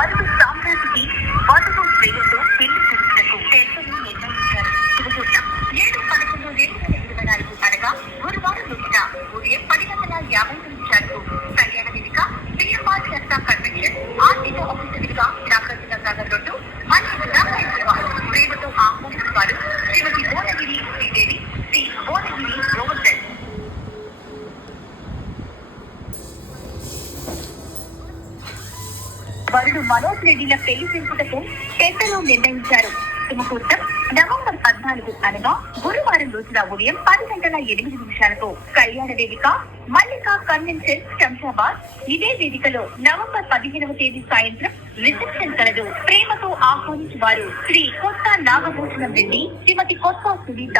వరుడు సామ్రాజ్కి వధువు శ్రేయస్సు పెళ్లి జరుగుటకు పెద్దలు నిర్ణయించారు. శుభముహూర్తం 7/11/2024 అనగా గురువారం రోజున ఉదయం 10:50 నిమిషాలకు కళ్యాణ వేదిక సిఎంఆర్ చర్చా కన్వెన్షన్ ఆర్థిక ఆఫీసర్గా నాగార్జున సాగర్ రోడ్డు మల్లిగా ప్రేమతో ఆహ్వానిస్తున్నారు శ్రీమతి భువనగిరి శ్రీదేవి శ్రీ భువనగిరి గోవర్ధన్. వరుడు మనోజ్ రెడ్డిల పెళ్లి జరుపుటకు పెద్దలు నిర్ణయించారు. ముహూర్తం నవంబర్ 14 అనగా గురువారం రోజున ఉదయం 10:08 కళ్యాణ వేదిక మల్లికా కన్వెన్షన్ శంషాబాద్. ఇదే వేదికలో నవంబర్ 15వ తేదీ సాయంత్రం రిసెప్షన్ కలదు. ప్రేమతో ఆహ్వానించువారు శ్రీ కొత్త నాగభూషణం రెడ్డి శ్రీమతి కొత్త సునీత.